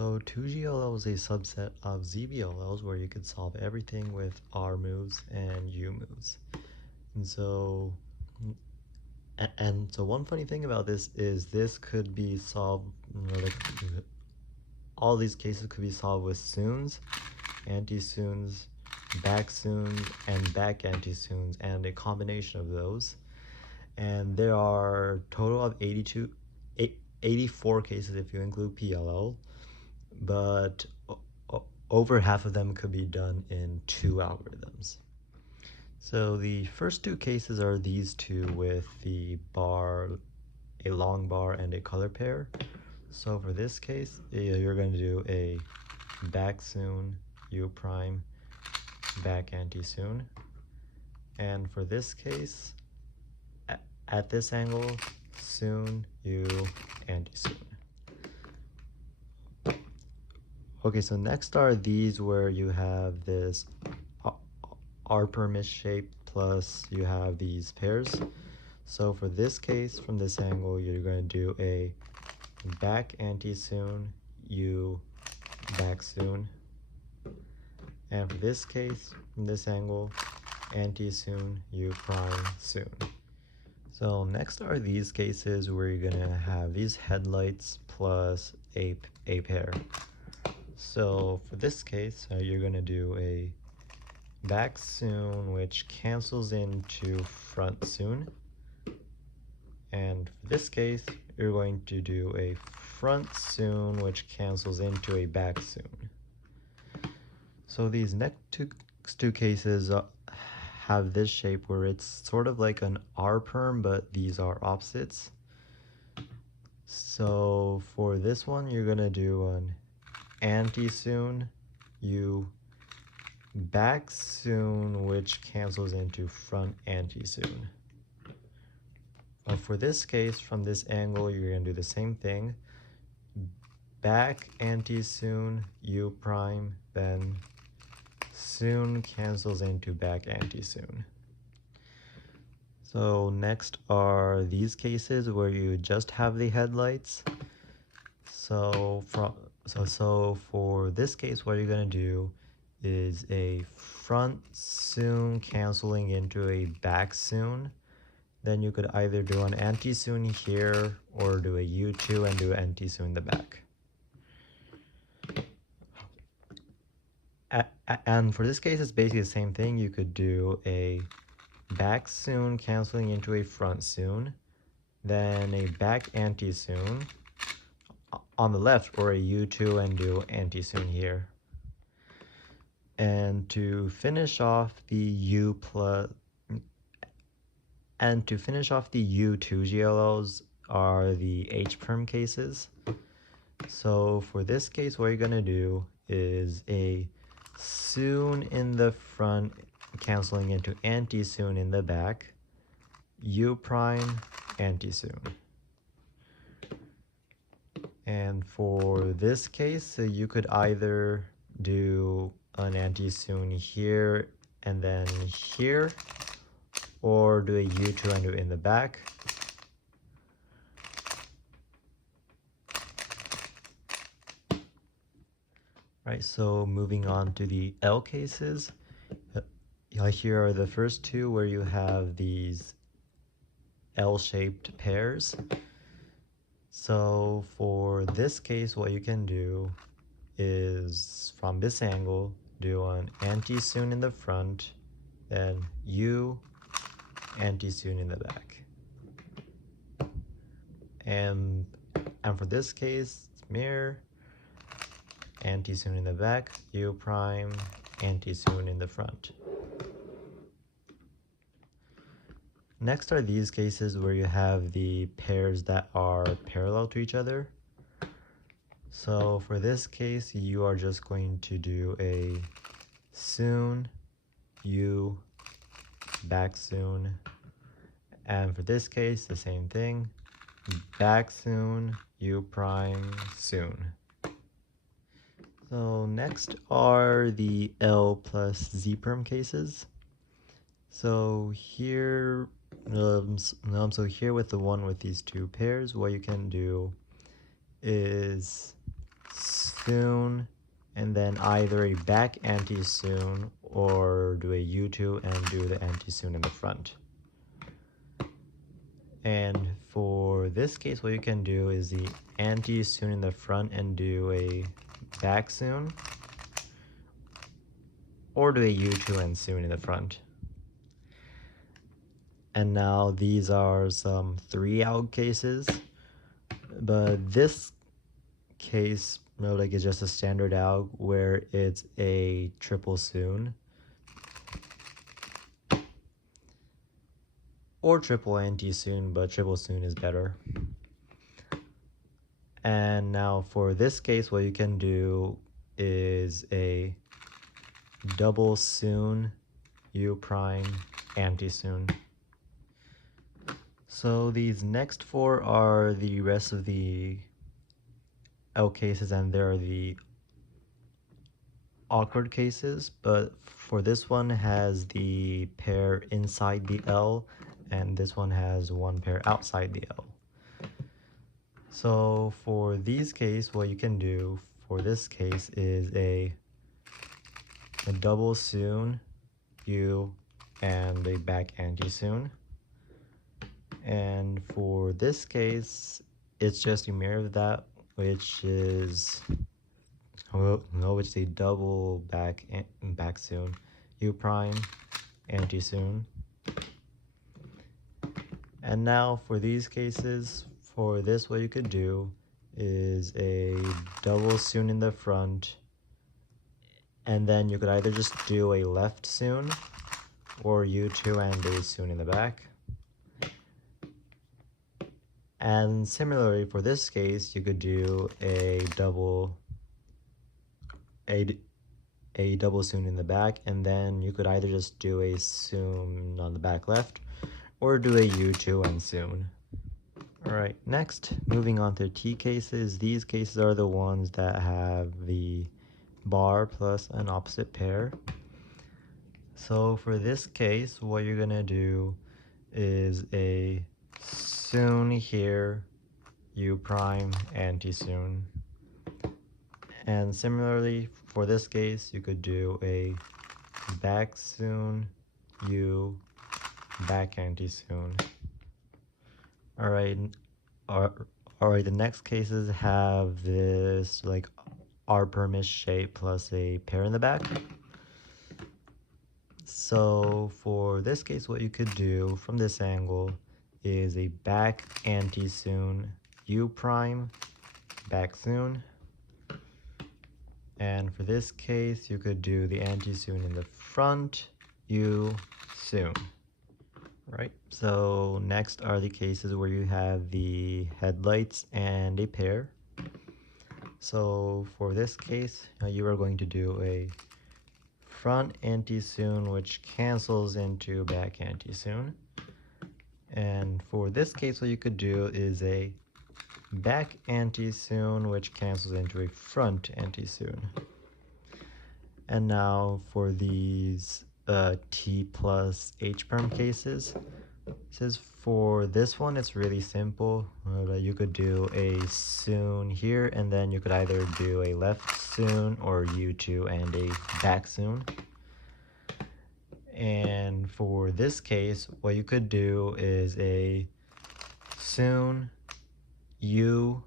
So 2GLL is a subset of ZBLLs where you could solve everything with R moves and U moves. And so one funny thing about this could be solved, all these cases could be solved with soons, anti-soons, back soons, and back anti-soons, and a combination of those. And there are a total of 84 cases if you include PLL, but over half of them could be done in 2 algorithms. So the first 2 cases are these two with the bar, a long bar, and a color pair. So for this case, you're going to do a back soon, U prime, back anti-soon. And for this case, at this angle, soon, U, anti-soon. Okay, so next are these where you have this R-permit shape plus you have these pairs. So for this case, from this angle, you're going to do a back anti-soon, U, back soon. And for this case, from this angle, anti-soon, U prime, soon. So next are these cases where you're going to have these headlights plus a pair. So for this case, you're going to do a back soon, which cancels into front soon. And for this case, you're going to do a front soon, which cancels into a back soon. So these next two cases have this shape where it's sort of like an R-perm, but these are opposites. So for this one, you're going to do an anti-soon, U, back soon, which cancels into front anti-soon. For this case, from this angle, you're going to do the same thing. Back anti-soon, U prime, then soon cancels into back anti-soon. So next are these cases where you just have the headlights. So for this case, what you're going to do is a front soon canceling into a back soon. Then you could either do an anti-soon here or do a U2 and do an anti-soon in the back. And for this case, it's basically the same thing. You could do a back soon canceling into a front soon, then a back anti-soon on the left, or a U2 and do anti-soon here. And to finish off the U2 GLLs are the H-perm cases. So for this case, what you're going to do is a soon in the front canceling into anti-soon in the back, U prime, anti-soon. And for this case, you could either do an anti-soon here and then here, or do a U2 and do it in the back. Right, so moving on to the L cases. Here are the first two where you have these L-shaped pairs. So for this case, what you can do is from this angle, do an anti-soon in the front, then U, anti-soon in the back. And for this case, it's mirror, anti-soon in the back, U prime, anti-soon in the front. Next are these cases where you have the pairs that are parallel to each other. So for this case, you are just going to do a soon, U, back soon. And for this case, the same thing, back soon, U prime, soon. So next are the L plus Z perm cases. So here, here with the one with these two pairs, what you can do is soon, and then either a back anti-soon or do a U2 and do the anti-soon in the front. And for this case, what you can do is the anti-soon in the front and do a back soon, or do a U2 and soon in the front. And now these are some 3-alg cases, but this case, like, it's just a standard alg where it's a triple soon or triple anti-soon, but triple soon is better. And now for this case, what you can do is a double soon U prime anti-soon. So these next 4 are the rest of the L cases, and there are the awkward cases, but for this one has the pair inside the L, and this one has one pair outside the L. So for these cases, what you can do for this case is a double soon U and a back anti-soon. And for this case, it's just a mirror of that, which is which is a double back soon U prime anti-soon. And now for these cases, for this, what you could do is a double soon in the front, and then you could either just do a left soon or U2 and a soon in the back. And similarly for this case, you could do a double soon in the back, and then you could either just do a soon on the back left or do a U2 and soon. Alright, next, moving on to T cases. These cases are the ones that have the bar plus an opposite pair. So for this case, what you're gonna do is a soon here, U prime anti-soon. And similarly, for this case, you could do a back soon, U, back anti-soon. Alright, the next cases have this like R permis shape plus a pair in the back. So for this case, what you could do from this angle is a back anti-soon, U prime, back soon. And for this case, you could do the anti-soon in the front, U, soon. Right, so next are the cases where you have the headlights and a pair. So for this case, you are going to do a front anti-soon, which cancels into back anti-soon. And for this case, what you could do is a back anti-soon, which cancels into a front anti-soon. And now for these T plus H perm cases, says for this one, it's really simple. You could do a soon here, and then you could either do a left soon or U2 and a back soon. And for this case, what you could do is a soon, U,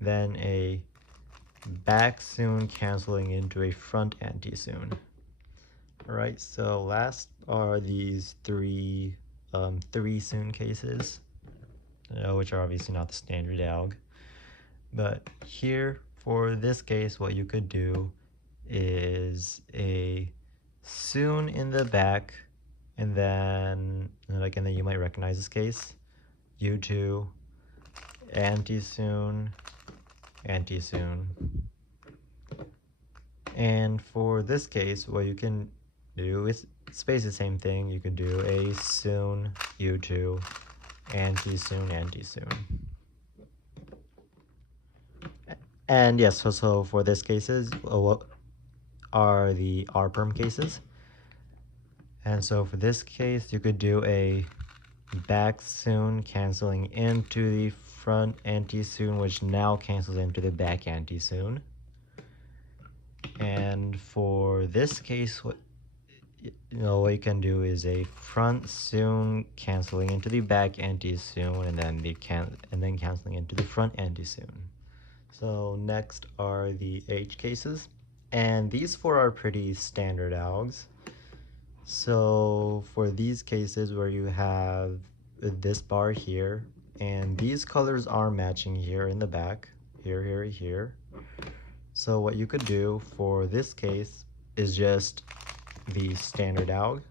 then a back soon canceling into a front anti-soon. Alright, so last are these three soon cases, which are obviously not the standard alg. But here, for this case, what you could do is a soon in the back, and then you might recognize this case, U2, anti-soon, anti-soon. And for this case, what you can do is it's basically the same thing. You could do a soon, U2, anti-soon, anti-soon. And yes, so for this cases, what are the R perm cases? And so for this case, you could do a back soon canceling into the front anti-soon, which now cancels into the back anti-soon. And for this case, what you can do is a front soon canceling into the back anti soon, and then canceling into the front anti soon. So next are the H cases, and these four are pretty standard algs. So for these cases where you have this bar here, and these colors are matching here in the back, here. So what you could do for this case is just the standard alg,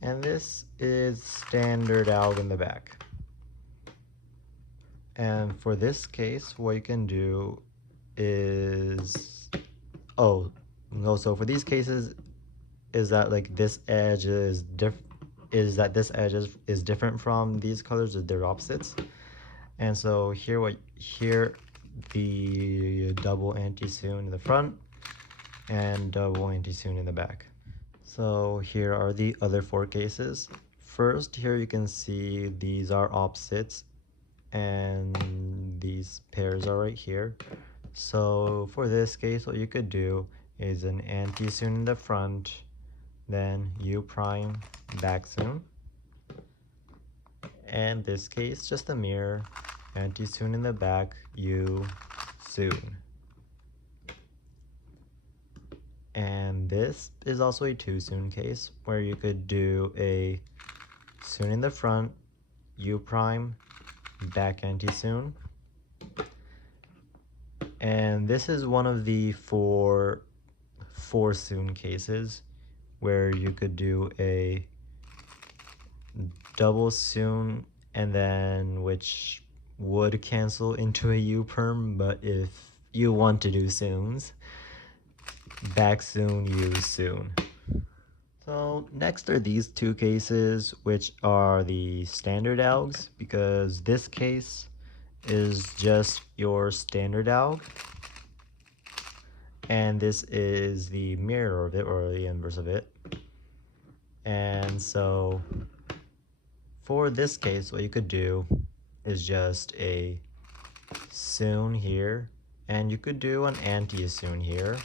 and this is standard alg in the back. And for this case, what you can do is, oh, no, so for these cases, is that like this edge is this edge is different from these colors, they're opposites. And so here the double anti-soon in the front and double anti-soon in the back. So here are the other four cases. First, here you can see these are opposites and these pairs are right here. So for this case, what you could do is an anti-soon in the front, then U prime back soon. And this case, just a mirror, anti-soon in the back, U soon. And this is also a two soon case where you could do a soon in the front, U prime, back anti-soon. And this is one of the four soon cases where you could do a double soon, and then which would cancel into a U perm, but if you want to do soons, back soon, U soon. So next are these two cases, which are the standard algs, because this case is just your standard alg, and this is the mirror of it, or the inverse of it. And so for this case, what you could do is just a soon here, and you could do an anti-soon here,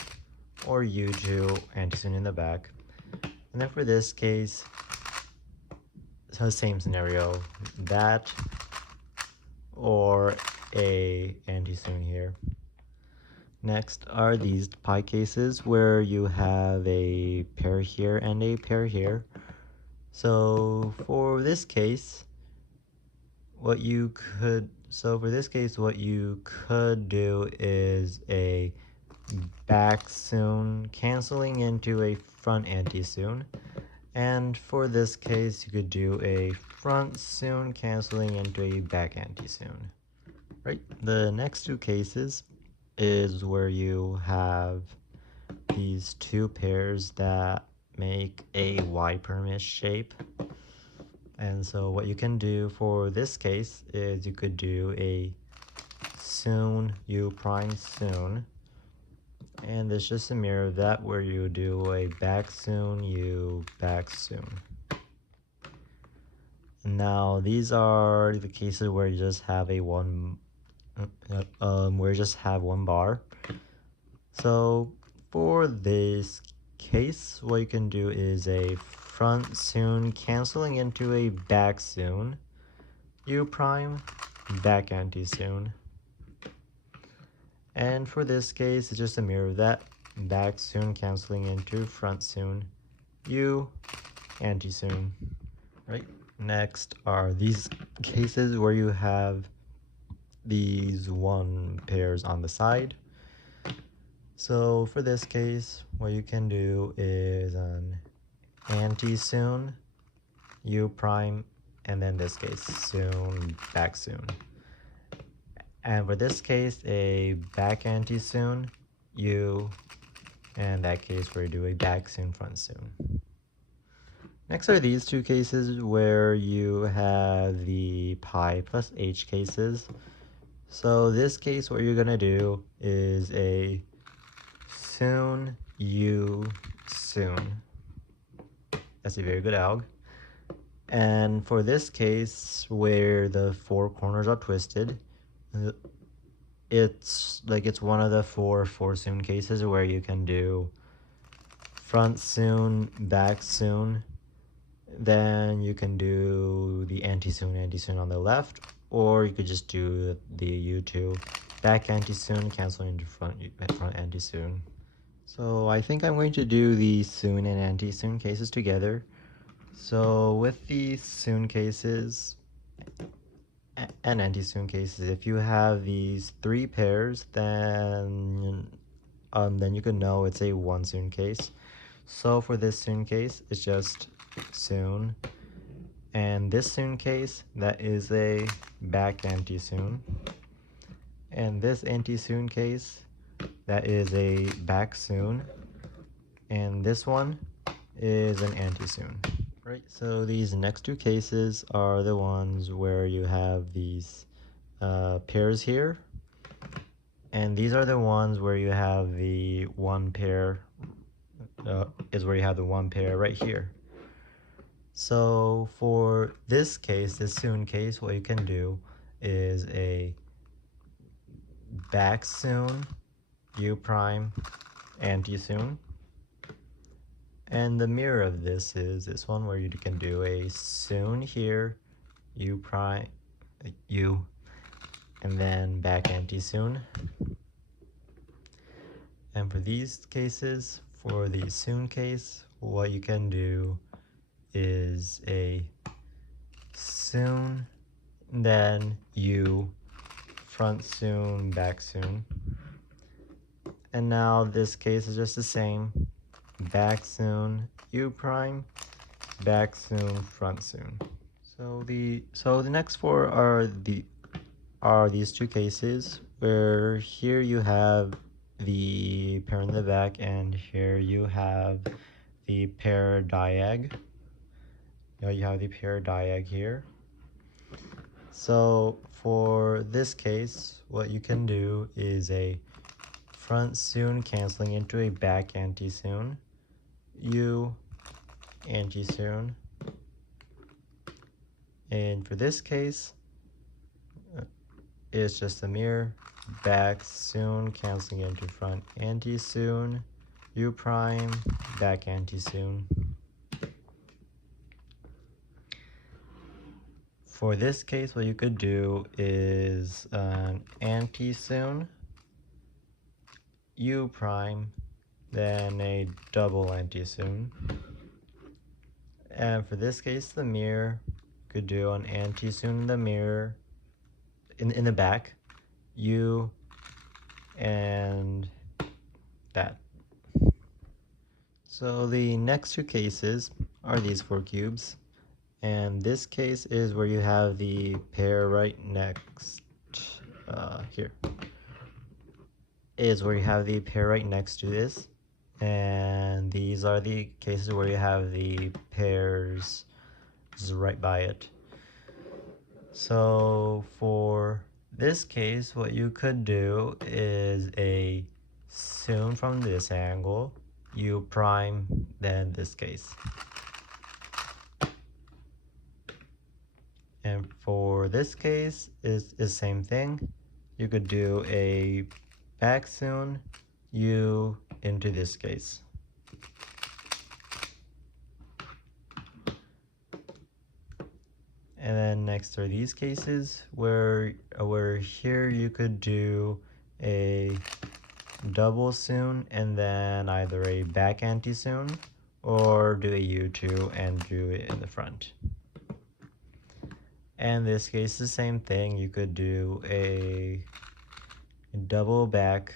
or U2 anti-soon in the back. And then for this case, so same scenario, that or a anti-soon here. Next are these pi cases where you have a pair here and a pair here. So for this case, what you could do is a back soon canceling into a front anti-soon. And for this case, you could do a front soon canceling into a back anti-soon. Right, the next two cases is where you have these two pairs that make a Y-permish shape. And so what you can do for this case is you could do a soon, U prime soon. And there's just a mirror of that where you do a back soon, U back soon. Now these are the cases where you just have one bar. So for this case, what you can do is a front soon canceling into a back soon, U prime, back anti-soon. And for this case, it's just a mirror of that, back soon canceling into front soon, U, anti-soon. Right? Next are these cases where you have these one pairs on the side. So for this case, what you can do is an anti-soon, U prime, and then this case, soon, back soon. And for this case, a back anti-soon, U, and that case where you do a back soon, front soon. Next are these two cases where you have the pi plus H cases. So this case, what you're gonna do is a soon, U, soon. That's a very good alg. And for this case, where the four corners are twisted, it's one of the four soon cases where you can do front soon, back soon, then you can do the anti-soon on the left, or you could just do the U2 back anti-soon, cancel into front anti-soon. So I think I'm going to do the soon and anti-soon cases together. So with the soon cases and anti-soon cases, if you have these three pairs, then you can know it's a one soon case. So for this soon case, it's just soon, and this soon case, that is a back anti-soon, and this anti-soon case, that is a back soon, and this one is an anti-soon. Right, so these next two cases are the ones where you have these pairs here, and these are the ones where you have the one pair, is where you have the one pair right here. So for this case, this soon case, what you can do is a back soon, U prime, anti-soon. And the mirror of this is this one where you can do a soon here, U prime, U, and then back anti-soon. And for these cases, for the soon case, what you can do is a soon, then U, front soon, back soon. And now this case is just the same, back soon, U prime, back soon, front soon. So the next four are these two cases where here you have the pair in the back and here you have the pair diag. You have the pair diag here. So for this case, what you can do is a front soon canceling into a back anti-soon, U, anti-soon. And for this case, it's just a mirror, back soon canceling into front anti-soon, U prime, back anti-soon. For this case, what you could do is an anti-soon, U prime, then a double anti-soon. And for this case, the mirror, could do an anti-soon in the mirror, in the back, U, and that. So the next two cases are these four cubes, and this case is where you have the pair right next, here, is where you have the pair right next to this, and these are the cases where you have the pairs right by it. So for this case, what you could do is a soon from this angle, U prime, then this case. And for this case is the same thing. You could do a back soon, U into this case. And then next are these cases where here you could do a double soon and then either a back anti-soon or do a U2 and do it in the front. And this case, the same thing. You could do a double back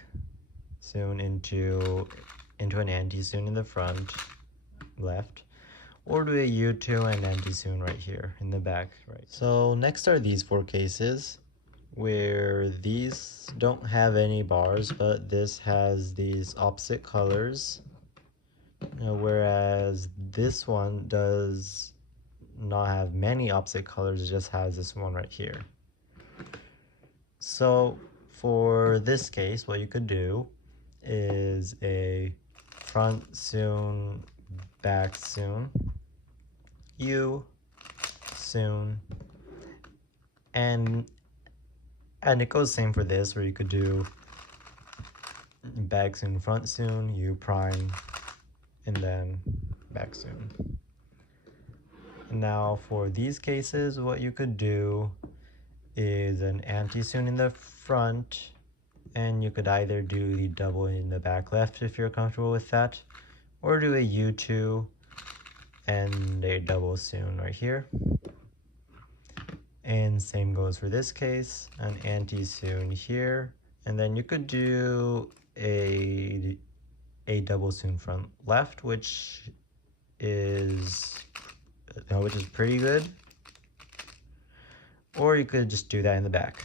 soon into an anti-soon in the front, left, or do a U2 and anti-soon right here in the back, right. So next are these four cases where these don't have any bars, but this has these opposite colors, whereas this one does not have many opposite colors, it just has this one right here. So for this case, what you could do is a front soon, back soon, U, soon, and And it goes same for this, where you could do back soon, front soon, U prime, and then back soon. And now for these cases, what you could do is an anti-soon in the front, and you could either do the double in the back left if you're comfortable with that, or do a U2 and a double soon right here. And same goes for this case, an anti-soon here, and then you could do a double soon front left, which is pretty good, or you could just do that in the back.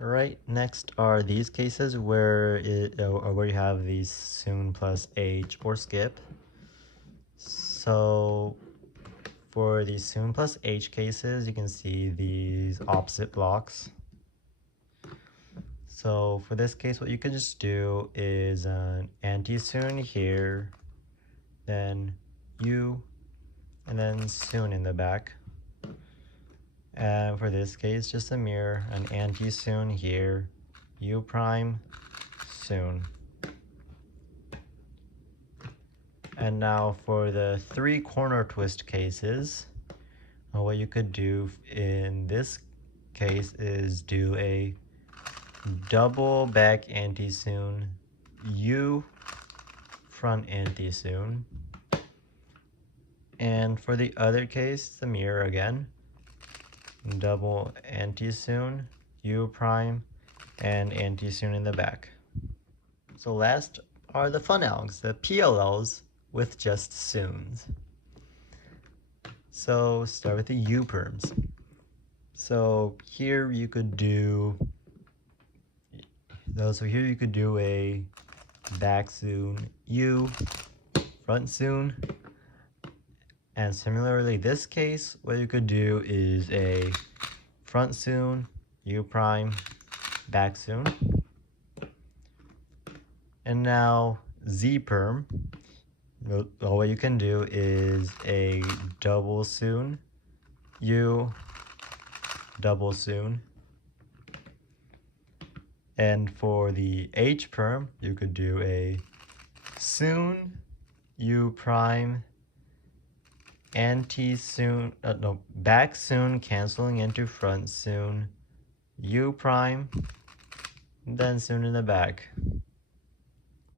Alright, next are these cases where you have these soon plus H or skip. So for these soon plus H cases, you can see these opposite blocks. So for this case, what you could just do is an anti-soon here, then U, and then soon in the back. And for this case, just a mirror, an anti-soon here, U prime, soon. And now for the 3 corner twist cases, what you could do in this case is do a double back anti-soon, U front anti-soon. And for the other case, the mirror again, double anti-soon, U prime, and anti-soon in the back. So last are the fun algs, the EPLLs with just soons. So start with the U perms. So here you could do a back soon, U, front soon. And similarly, this case, what you could do is a front soon, U prime, back soon. And now Z perm, what you can do is a double soon, U, double soon. And for the H perm, you could do a soon, U prime, back soon canceling into front soon, U prime, then soon in the back.